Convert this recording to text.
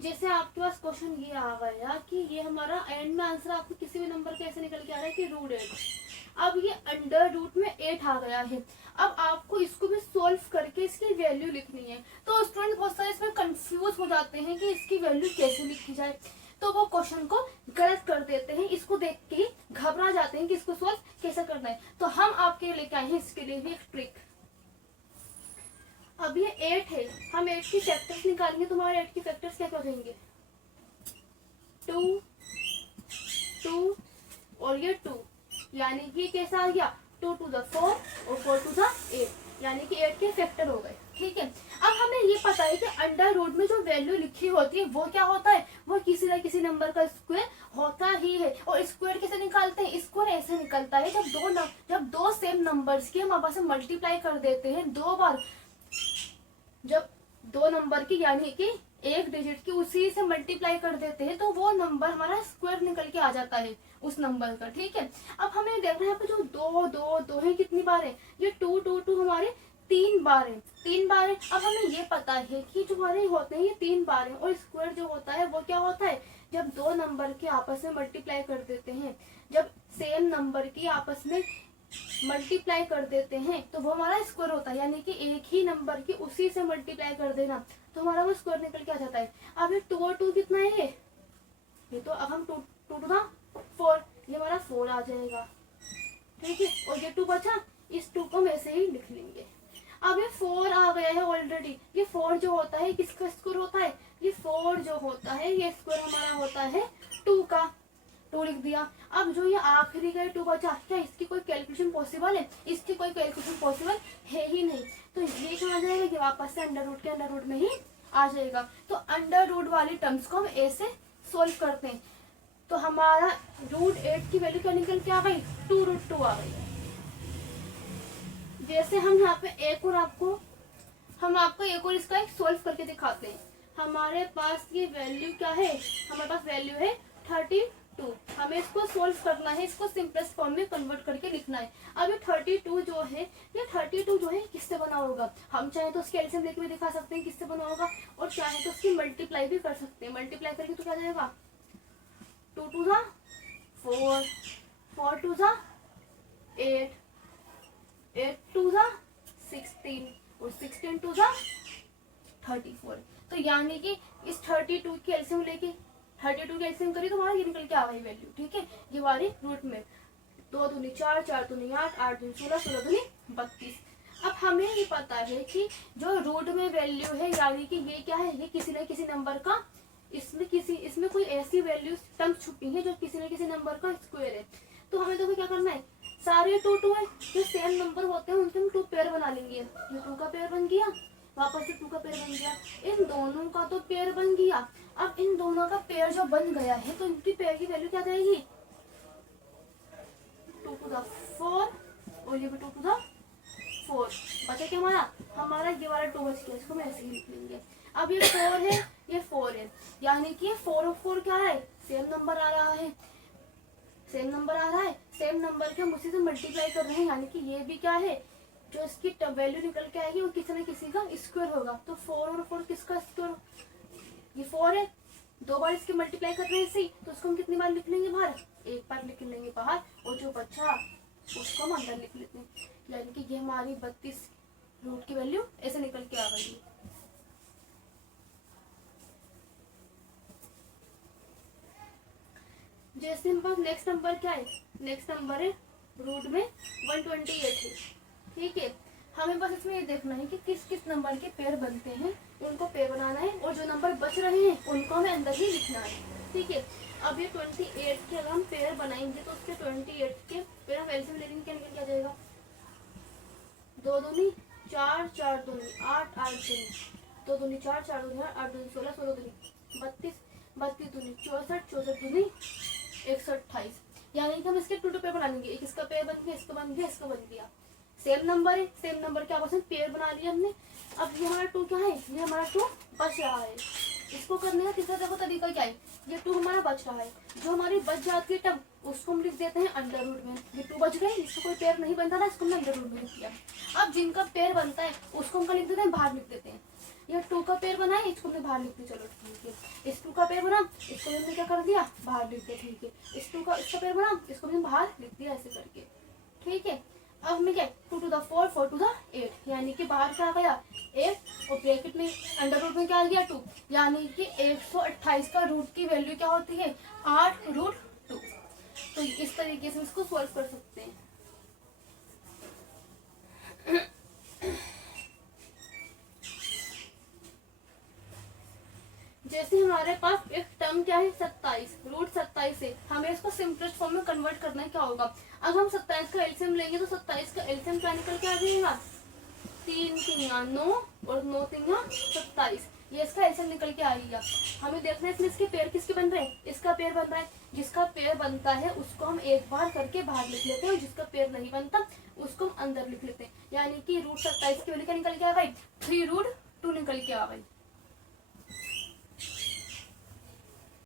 जैसे आपके पास क्वेश्चन ये आ गया कि ये हमारा एंड में आंसर आपको किसी भी नंबर का ऐसे निकल के आ रहा है कि √8। अब ये अंडर रूट में 8 आ गया है। अब आपको इसको भी सोल्व करके इसकी वैल्यू लिखनी है। तो स्टूडेंट बहुत सारे इसमें कंफ्यूज हो जाते हैं कि इसकी वैल्यू कैसे लिखी जाए, तो वो क्वेश्चन को गलत कर देते हैं, इसको देख के ही घबरा जाते हैं कि इसको सोल्व कैसे करना है। तो हम आपके लिए लेके आए हैं इसके लिए भी एक ट्रिक। अब ये 8 है, हम 8 की फैक्टर्स निकालेंगे। तुम्हारे 8 की फैक्टर्स क्या क्या हो जाएंगे? 2, 2 और ये 2, यानी कि कैसा आ गया? 2 to the 4 और 4 to the 8, यानी कि 8 के फैक्टर हो गए। ठीक है, अब हमें ये पता है कि अंडर रूट में जो वैल्यू लिखी होती है वो क्या होता है? वो किसी न किसी नंबर का स्क्वायर होता ही है। और स्क्वायर कैसे निकालते हैं? स्क्वायर ऐसे निकलता है जब दो सेम नंबर्स की हम आपस में मल्टीप्लाई कर देते हैं 2 बार। जब 2 नंबर की यानी कि एक डिजिट की उसी से मल्टीप्लाई कर देते हैं तो वो नंबर हमारा स्क्वायर निकल के आ जाता है उस नंबर का। ठीक है, अब हमें देखना है यहाँ पे जो 2 2 2 है कितनी बार है? ये 2 2 2 हमारे 3 बार है, 3 बार है। अब हमें ये पता है कि जो हमारे होते हैं ये 3 बार है। और स्क्वायर जो होता है वो क्या होता है? जब 2 नंबर के आपस में मल्टीप्लाई कर देते हैं, जब सेम नंबर की आपस में मल्टीप्लाई कर देते हैं तो वो हमारा स्क्वायर होता है। यानी कि एक ही नंबर की उसी से मल्टीप्लाई कर देना तो हमारा वो स्क्वायर निकल के आ जाता है। अब ये 2 और 2 कितना है? ये तो अब हम 2 2 2 4, ये हमारा 4 आ जाएगा। ठीक है, और ये 2 बचा, इस 2 को हम ऐसे ही लिख लेंगे। अब ये 4 आ गया है ऑलरेडी। ये 4 जो होता है किसका स्क्वायर होता है? ये 4 जो होता है ये स्क्वायर हमारा होता है 2 का। 2 लिख दिया। अब जो ये आखिरी का 2 बचा, क्या इसकी कोई कैलकुलेशन पॉसिबल है? इसकी कोई कैलकुलेशन पॉसिबल है ही नहीं। तो ये कहाँ आ जाएगा कि वापस से अंडर रूट के अंडर रूट में ही आ जाएगा। तो अंडर रूट वाली टर्म्स को हम ऐसे सोल्व करते हैं। तो हमारा √8 की वैल्यू क्या निकल के आ गई? 2√2 आ गई। जैसे हम यहाँ पे हम आपको एक और इसका एक सोल्व करके दिखाते हैं। हमारे पास ये वैल्यू क्या है? हमारे पास वैल्यू है 32। हमें इसको सोल्व करना है, इसको सिंपलेस्ट फॉर्म में कन्वर्ट करके लिखना है। अब ये 32 जो है, ये 32 जो है किससे बना होगा? हम चाहे तो उसके एलसीएम लेके भी दिखा सकते हैं किससे बना होगा, और चाहे तो उसकी मल्टीप्लाई भी कर सकते हैं। मल्टीप्लाई करके तो क्या जाएगा? 2 2 जा 4, 4 2 जा 8, 8 2 जा 16 और 16 2 जा 34। तो यानी कि इस 32 की एलसीएम लेके 32 की एलसीएम करी तो हमारा ये निकल के आ गई वैल्यू। ठीक है, ये हमारी रूट में 2 दूनी 4, 4 दूनी 8, 8 दूनी 16, 16 दूनी 32। अब हमें ये पता है कि जो रूट में वैल्यू है यानी कि ये क्या है? ये किसी न किसी नंबर का इसमें कोई ऐसी वैल्यू टर्म छुपी है जो किसी न किसी नंबर का स्क्वायर है। तो हमें देखो क्या करना है, सारे 2 2 है, जो सेम नंबर होते हैं उनके हम 2 पेयर बना लेंगे। ये 2 का पेयर बन गया, वापस से 2 का पेयर बन गया, इन दोनों का तो पेयर बन गया। अब इन दोनों का पेयर जो बन गया है तो इनकी पेयर की वैल्यू क्या जाएगी? 2 to the 4 और ये भी 2 to the 4। बचा क्या हमारा ये वाला 2 बच गया, इसको हम ऐसे ही लिख लेंगे। अब ये 4 है, ये 4 है, यानी कि 4 और 4 क्या है? सेम नंबर आ रहा है, सेम नंबर आ रहा है। सेम नंबर के हम उसी से मल्टीप्लाई कर रहे हैं, यानी कि ये भी क्या है? जो इसकी वैल्यू निकल के आएगी वो किसी न किसी का स्क्वायर होगा। तो 4 और 4 किसका स्क्वायर? ये 4 है, 2 बार इसके मल्टीप्लाई कर रहे हैं इसी, तो उसको हम कितनी बार लिख लेंगे बाहर? 1 बार लिख लेंगे बाहर, और जो बचा उसको हम अंदर लिख लेते हैं। यानी कि ये हमारी 32 रूट की वैल्यू ऐसे निकल के आ गई। जैसे हमारे पास नेक्स्ट नंबर क्या है? नेक्स्ट नंबर है रूट में 128 है। ठीक है, हमें बस इसमें ये देखना है कि किस किस नंबर के पेयर बनते हैं, उनको पेयर बनाना है, और जो नंबर बच रहे हैं उनको हमें अंदर ही लिखना है। ठीक है, अब ये 28 के अगर हम पेयर बनाएंगे तो उसके 28 के पेयर हम एलसीएम लेंगे, क्या निकल के आ जाएगा? 2 दूनी 4, 4 दूनी 8, 8 दूनी 2 दूनी 4, 4 दूनी 8, 8 दूनी 16, 16 दूनी 32, 32 दूनी 64, 64 दूनी 128। यानी कि हम इसके 2 पेयर बना लेंगे। एक इसका पेयर बन गया, इसका बन गया, इसका बन गया। सेम नंबर है, सेम नंबर के आपस में पेयर बना लिया हमने। अब ये हमारा 2 क्या है? ये हमारा 2 बच रहा है। इसको करने का तीसरा देखो तरीका क्या है? ये 2 हमारा बच रहा है, जो हमारी बच जाती है टर्म उसको हम लिख देते हैं अंडर रूट में। ये 2 बच गए, इसको कोई पेयर नहीं बनता था, इसको हमने अंडर रूट में लिख दिया। अब जिनका पेयर बनता है उसको हम लिख देते हैं बाहर लिख देते हैं। ये 2 का पेयर बना है, इसको हमने बाहर लिख दिया, चलो ठीक है। इस 2 का पेयर बना, इसको हमने क्या कर दिया, बाहर लिख दिया, ठीक है। इस 2 का इसका पेयर बना, इसको हमने बाहर लिख दिया ऐसे करके, ठीक है। अब हमें क्या 2 to the 4 4 to the 8 यानी कि बाहर क्या आ गया 8 और ब्रैकेट में अंडर रूट में क्या आ गया 2 यानी कि 128 का रूट की वैल्यू क्या होती है 8√2। तो इस तरीके से इसको सॉल्व कर सकते हैं। जैसे हमारे पास एक टर्म क्या है 27 √27 है, हमें इसको सिंपलेस्ट फॉर्म में कन्वर्ट करना है, क्या होगा। अब हम 27 का एलसीएम लेंगे तो 27 का एलसीएम क्या निकल के आ जाएगा 3 3 9 और 9 3 27, ये इसका एलसीएम निकल के आ गया। हमें देखना है इसमें इसके पेयर किसके बन रहे हैं, इसका पेयर बन रहा है, जिसका पेयर बनता है उसको हम एक बार करके बाहर लिख लेते हैं और जिसका पेयर नहीं बनता उसको हम अंदर लिख लेते हैं। यानी कि √27 की वैल्यू क्या निकल के आ गई 3√2 निकल के आ गई।